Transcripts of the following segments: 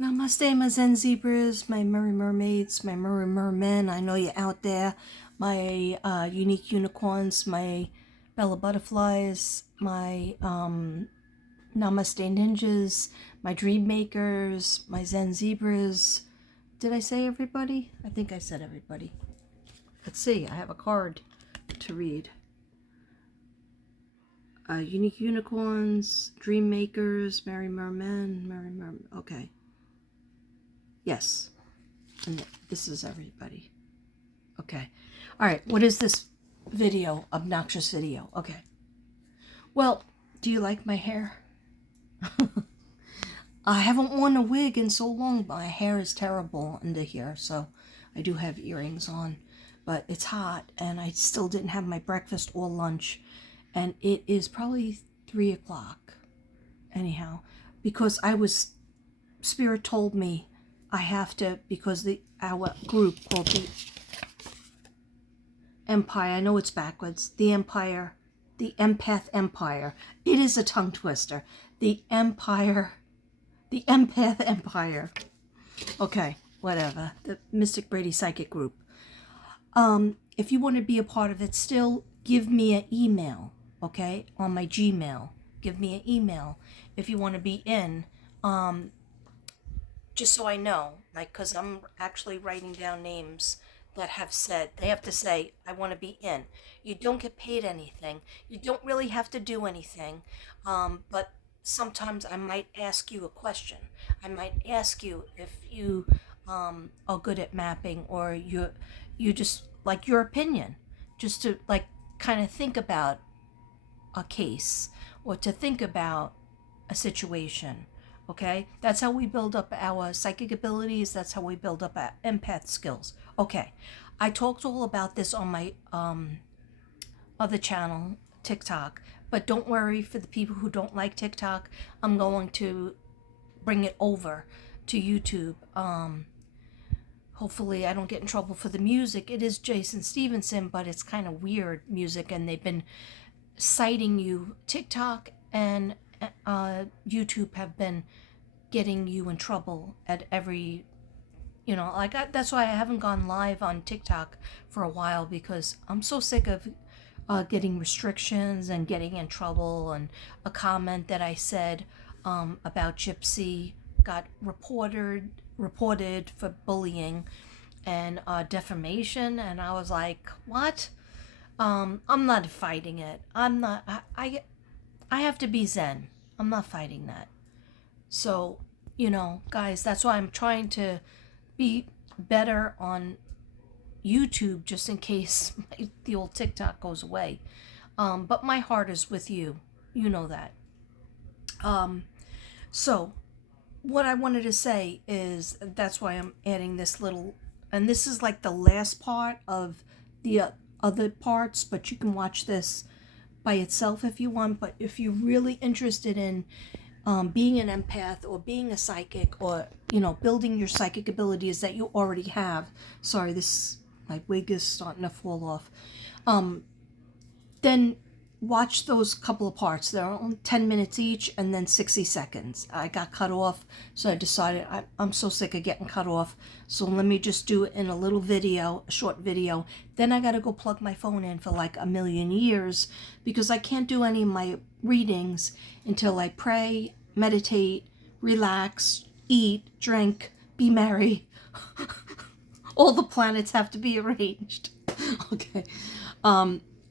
Namaste, my Zen zebras, my merry mermaids, my merry mermen. I know you're out there. My unique unicorns, my Bella butterflies, my Namaste ninjas, my dream makers, my Zen zebras. Did I say everybody? I think I said everybody. Let's see. I have a card to read. Unique unicorns, dream makers, merry mermen, merry mermen. Okay. Yes. And this is everybody. Okay. All right. What is this video? Obnoxious video. Okay. Well, do you like my hair? I haven't worn a wig in so long. My hair is terrible under here, so I do have earrings on. But it's hot, and I still didn't have my breakfast or lunch. And it is probably 3 o'clock. Anyhow, because Spirit told me I have to, because our group called the Empire, I know it's backwards, the Empire, the Empath Empire. It is a tongue twister. The Empire, the Empath Empire. Okay, whatever. The Mystic Brady Psychic Group. If you want to be a part of it, still give me an email, okay, on my Gmail. Give me an email if you want to be in. Just so I know, like, because I'm actually writing down names that have said, they have to say, I want to be in. You don't get paid anything. You don't really have to do anything. But sometimes I might ask you a question. I might ask you if you are good at mapping, or you just like your opinion, just to like kind of think about a case, or to think about a situation. Okay, that's how we build up our psychic abilities. That's how we build up our empath skills. Okay, I talked all about this on my other channel, TikTok, but don't worry for the people who don't like TikTok. I'm going to bring it over to YouTube. Hopefully I don't get in trouble for the music. It is Jason Stevenson, but it's kind of weird music, and they've been citing you. TikTok and YouTube have been getting you in trouble at every, that's why I haven't gone live on TikTok for a while, because I'm so sick of getting restrictions and getting in trouble. And a comment that I said about Gypsy got reported for bullying and defamation, and I was like, what? I'm not fighting it. I'm not. I have to be zen. I'm not fighting that. So, guys, that's why I'm trying to be better on YouTube, just in case the old TikTok goes away. But my heart is with you. You know that. So, what I wanted to say is that's why I'm adding this little, and this is like the last part of the other parts, but you can watch this by itself if you want. But if you're really interested in being an empath, or being a psychic, or building your psychic abilities that you already have, sorry, this, my wig is starting to fall off, then watch those couple of parts. They're only 10 minutes each, and then 60 seconds. I got cut off, so I decided I'm so sick of getting cut off, so let me just do it in a little video, a short video. Then I gotta go plug my phone in for like a million years, because I can't do any of my readings until I pray, meditate, relax, eat, drink, be merry. All the planets have to be arranged. Okay.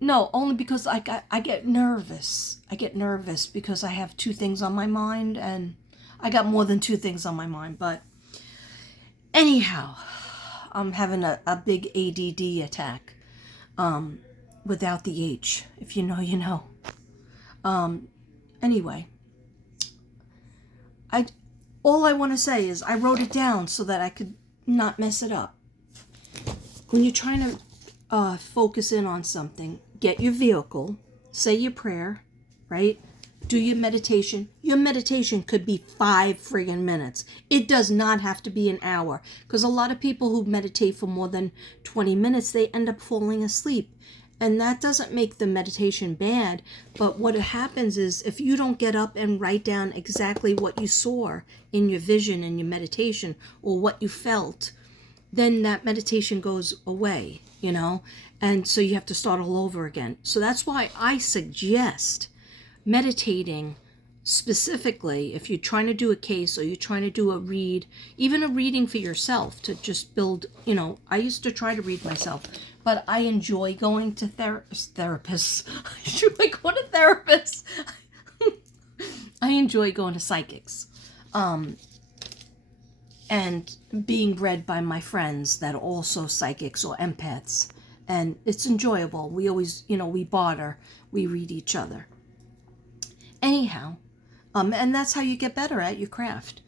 No, only because I get nervous. I get nervous because I have two things on my mind, and I got more than two things on my mind. But anyhow, I'm having a big ADD attack, without the H. If you know, you know. Anyway, all I want to say is I wrote it down so that I could not mess it up. When you're trying to focus in on something, get your vehicle, say your prayer, right? Do your meditation. Your meditation could be 5 friggin' minutes. It does not have to be an hour, because a lot of people who meditate for more than 20 minutes, they end up falling asleep. And that doesn't make the meditation bad, but what happens is if you don't get up and write down exactly what you saw in your vision, in your meditation, or what you felt, then that meditation goes away, you know? And so you have to start all over again. So that's why I suggest meditating specifically if you're trying to do a case or you're trying to do a read, even a reading for yourself to just build, you know, I used to try to read myself, but I enjoy going to therapists. I enjoy going to therapists. I enjoy going to psychics. And being read by my friends that are also psychics or empaths. And it's enjoyable. We always, you know, we barter, we read each other. Anyhow, and that's how you get better at your craft.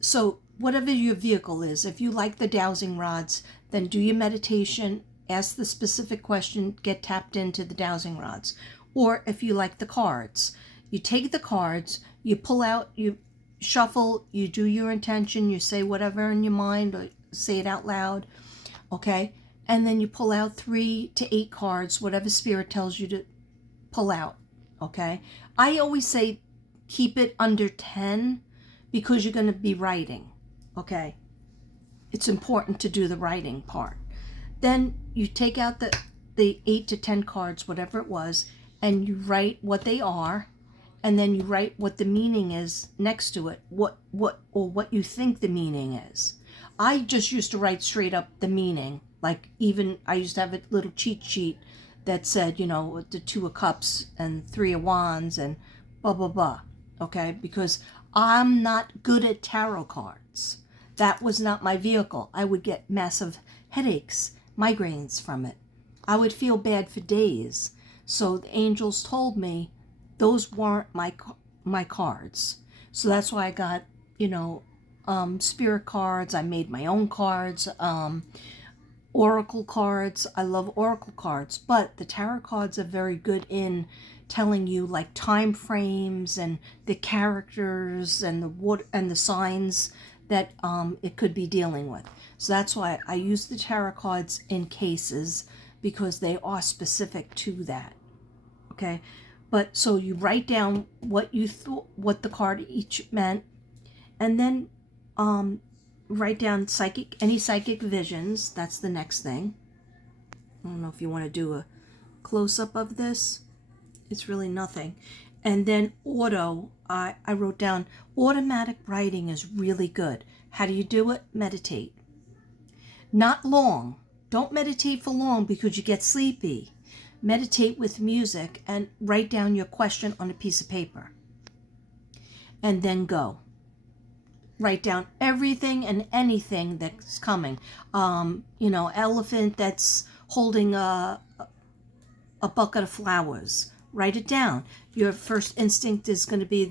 So whatever your vehicle is, if you like the dowsing rods, then do your meditation, ask the specific question, get tapped into the dowsing rods. Or if you like the cards, you take the cards, you pull out, you shuffle, you do your intention, you say whatever in your mind or say it out loud, okay? And then you pull out 3 to 8 cards, whatever spirit tells you to pull out, okay? I always say keep it under 10 because you're going to be writing, okay? It's important to do the writing part. Then you take out the 8 to 10 cards, whatever it was, and you write what they are, and then you write what the meaning is next to it, what you think the meaning is. I just used to write straight up the meaning. Like even I used to have a little cheat sheet that said, you know, the 2 of Cups and 3 of Wands and blah, blah, blah. Okay? Because I'm not good at tarot cards. That was not my vehicle. I would get massive headaches, migraines from it. I would feel bad for days. So the angels told me those weren't my cards. So that's why I got, you know, spirit cards. I made my own cards. Oracle cards. I love oracle cards, but the tarot cards are very good in telling you like time frames and the characters and the signs that it could be dealing with. So that's why I use the tarot cards in cases because they are specific to that. Okay, but so you write down what you thought, what the card each meant, and then write down any psychic visions. That's the next thing. I don't know if you want to do a close-up of this. It's really nothing. And then I wrote down automatic writing is really good. How do you do it? Meditate. Not long. Don't meditate for long because you get sleepy. Meditate with music and write down your question on a piece of paper. And then go. Write down everything and anything that's coming. You know, elephant that's holding a bucket of flowers. Write it down. Your first instinct is going to be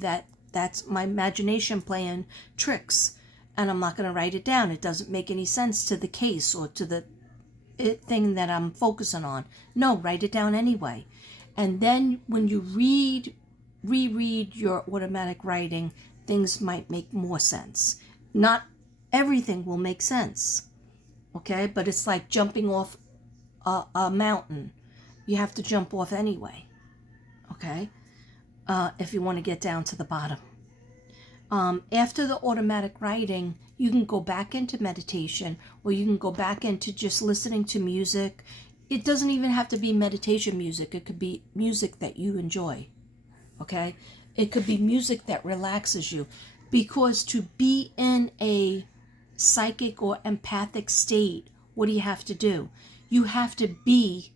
that's my imagination playing tricks. And I'm not going to write it down. It doesn't make any sense to the case or to the thing that I'm focusing on. No, write it down anyway. And then when you reread your automatic writing, things might make more sense. Not everything will make sense, okay? But it's like jumping off a mountain. You have to jump off anyway, okay? If you want to get down to the bottom. After the automatic writing, you can go back into meditation or you can go back into just listening to music. It doesn't even have to be meditation music. It could be music that you enjoy, okay? It could be music that relaxes you, because to be in a psychic or empathic state, what do you have to do? You have to be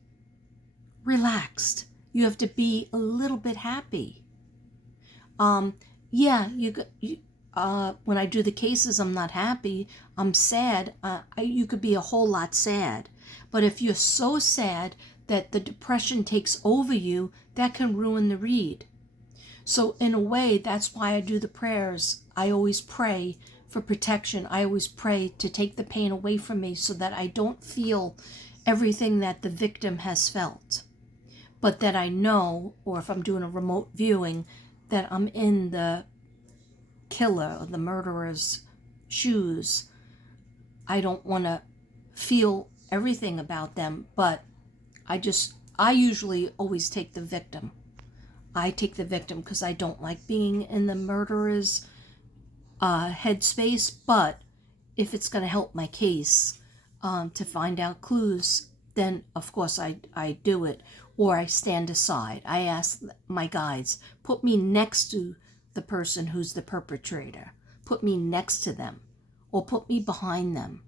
relaxed. You have to be a little bit happy. When I do the cases, I'm not happy. I'm sad. You could be a whole lot sad. But if you're so sad that the depression takes over you, that can ruin the read. So in a way, that's why I do the prayers. I always pray for protection. I always pray to take the pain away from me so that I don't feel everything that the victim has felt. But that I know, or if I'm doing a remote viewing, that I'm in the killer or the murderer's shoes. I don't want to feel everything about them, but I usually always take the victim. I take the victim because I don't like being in the murderer's headspace. But if it's going to help my case to find out clues, then of course I do it. Or I stand aside. I ask my guides, put me next to the person who's the perpetrator. Put me next to them. Or put me behind them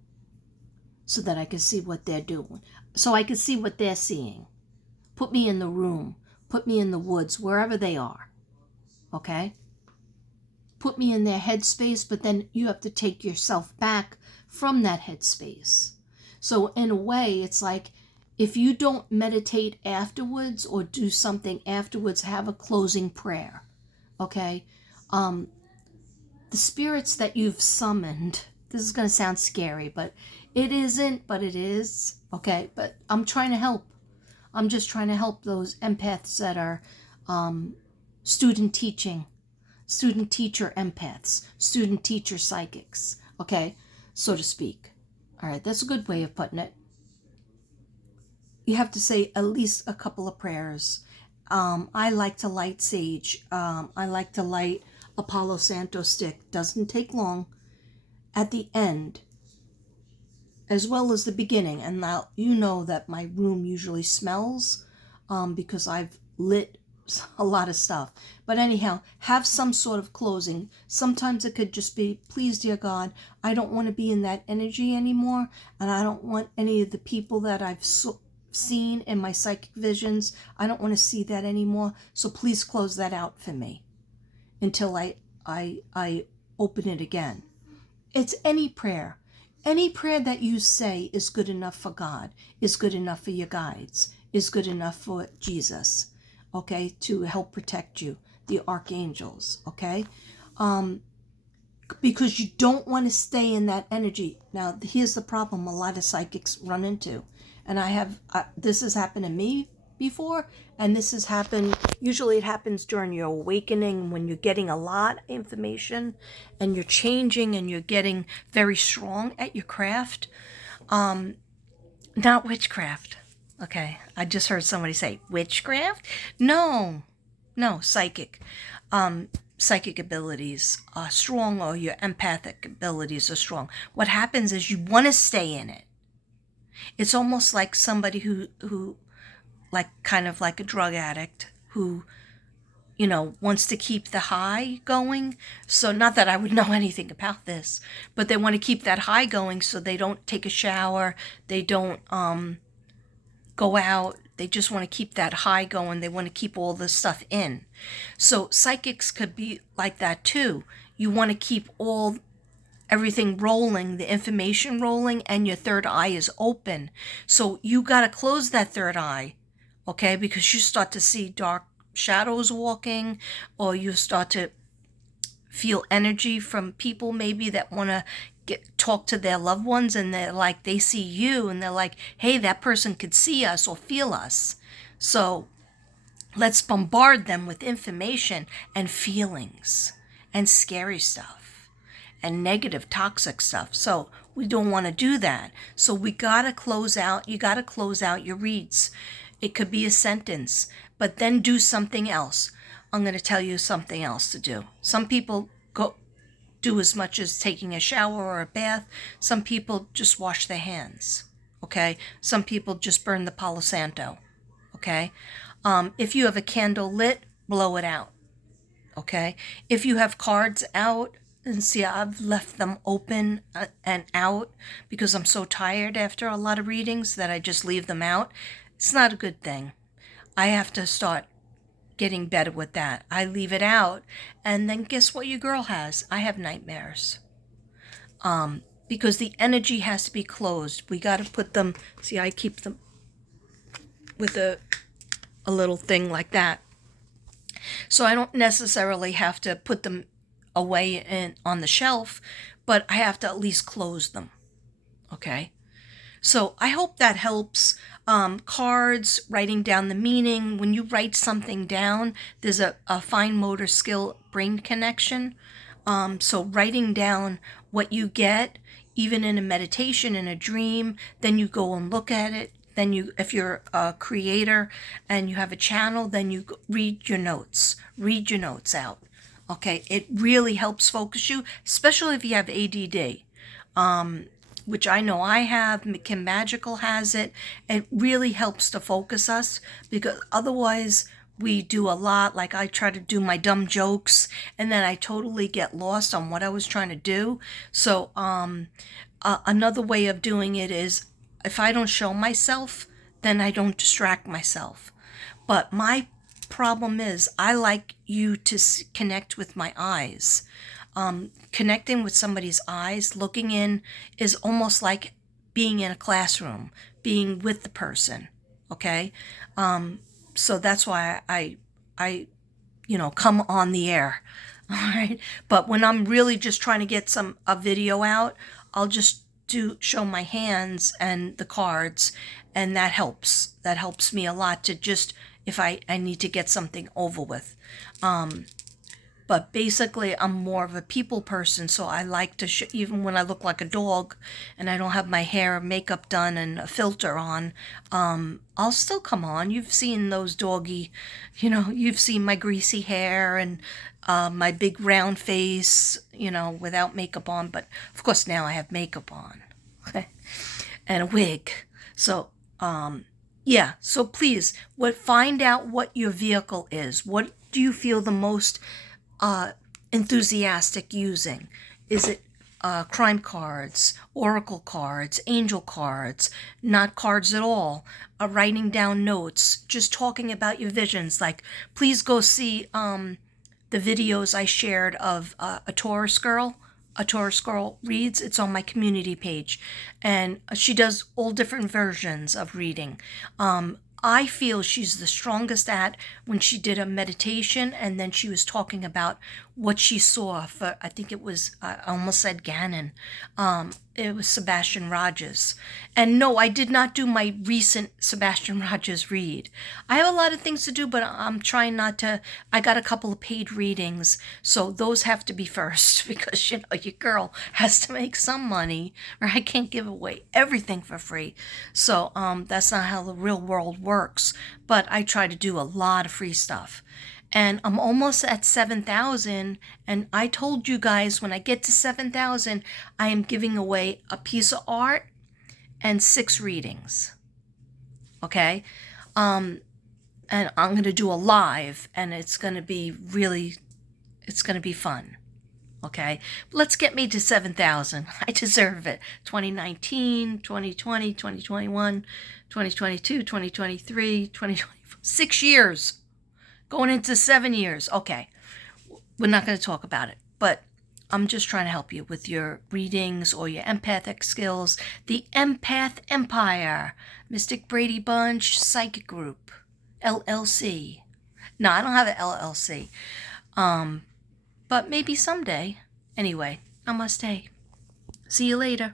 so that I can see what they're doing. So I can see what they're seeing. Put me in the room. Put me in the woods, wherever they are. Okay? Put me in their headspace, but then you have to take yourself back from that headspace. So in a way, it's like if you don't meditate afterwards or do something afterwards, have a closing prayer. Okay? The spirits that you've summoned, this is going to sound scary, but it isn't, but it is. Okay? But I'm trying to help. I'm just trying to help those empaths that are student teacher empaths, student teacher psychics, okay, so to speak. All right, that's a good way of putting it. You have to say at least a couple of prayers. I like to light sage. I like to light a Palo Santo stick. Doesn't take long. At the end, as well as the beginning. And now you know that my room usually smells because I've lit a lot of stuff. But anyhow, have some sort of closing. Sometimes it could just be, please, dear God, I don't want to be in that energy anymore. And I don't want any of the people that I've seen in my psychic visions. I don't want to see that anymore. So please close that out for me until I open it again. It's any prayer. Any prayer that you say is good enough for God, is good enough for your guides, is good enough for Jesus, okay, to help protect you, the archangels, okay? Because you don't want to stay in that energy. Now, here's the problem a lot of psychics run into, and this has happened to me before, and this has happened, usually it happens during your awakening when you're getting a lot of information and you're changing and you're getting very strong at your craft. Not witchcraft. Okay, I just heard somebody say witchcraft? No, psychic. Psychic abilities are strong, or your empathic abilities are strong. What happens is you want to stay in it. It's almost like somebody who like kind of like a drug addict who, wants to keep the high going. So not that I would know anything about this, but they want to keep that high going so they don't take a shower. They don't go out. They just want to keep that high going. They want to keep all this stuff in. So psychics could be like that too. You want to keep everything rolling, the information rolling, and your third eye is open. So you got to close that third eye. Okay, because you start to see dark shadows walking, or you start to feel energy from people maybe that want to talk to their loved ones, and they see you and they're like, hey, that person could see us or feel us. So let's bombard them with information and feelings and scary stuff and negative, toxic stuff. So we don't want to do that. So you got to close out your reads. It could be a sentence, but then do something else. I'm going to tell you something else to do. Some people do as much as taking a shower or a bath. Some people just wash their hands, okay? Some people just burn the Palo Santo, okay? If you have a candle lit, blow it out, okay? If you have cards out, and see, I've left them open and out because I'm so tired after a lot of readings that I just leave them out. It's not a good thing. I have to start getting better with that. I leave it out, and then guess what your girl has? I have nightmares. Because the energy has to be closed. We got to put them, see, I keep them with a little thing like that. So I don't necessarily have to put them away on the shelf, but I have to at least close them. Okay? So I hope that helps. Cards, writing down the meaning. When you write something down, there's a fine motor skill brain connection. So writing down what you get, even in a meditation, in a dream, then you go and look at it, then you, if you're a creator and you have a channel, then you read your notes. Read your notes out. Okay, it really helps focus you, especially if you have ADD, which I know I have. Kim Magical has it. It really helps to focus us, because otherwise we do a lot. Like, I try to do my dumb jokes and then I totally get lost on what I was trying to do. So another way of doing it is, if I don't show myself, then I don't distract myself. But my problem is, I like you to connect with my eyes. Connecting with somebody's eyes, looking in, is almost like being in a classroom, being with the person. Okay, so that's why I come on the air. All right, but when I'm really just trying to get a video out, I'll just show my hands and the cards, and that helps. That helps me a lot to just, if I need to get something over with. But basically, I'm more of a people person, so I like to even when I look like a dog and I don't have my hair and makeup done and a filter on, I'll still come on. You've seen those doggy, you've seen my greasy hair and my big round face, without makeup on. But of course, now I have makeup on and a wig. So, yeah. So please, find out what your vehicle is. What do you feel the most enthusiastic using? Is it crime cards, oracle cards, angel cards, not cards at all, writing down notes, just talking about your visions? Like, please go see the videos I shared of a Taurus girl. A Taurus girl reads. It's on my community page, and she does all different versions of reading. I feel she's the strongest at when she did a meditation, and then she was talking about what she saw for, I think it was, I almost said Gannon. It was Sebastian Rogers. And no, I did not do my recent Sebastian Rogers read. I have a lot of things to do, but I'm trying not to. I got a couple of paid readings, so those have to be first, because, your girl has to make some money, or I can't give away everything for free. So that's not how the real world works. But I try to do a lot of free stuff. And I'm almost at 7,000. And I told you guys, when I get to 7,000, I am giving away a piece of art and 6 readings. Okay? And I'm going to do a live, and it's going to be fun. Okay? Let's get me to 7,000. I deserve it. 2019, 2020, 2021, 2022, 2023, 2024. 6 years. Going into 7 years. Okay, we're not going to talk about it, but I'm just trying to help you with your readings or your empathic skills. The Empath Empire, Mystic Brady Bunch Psychic Group, LLC. No, I don't have an LLC, but maybe someday. Anyway, namaste. See you later.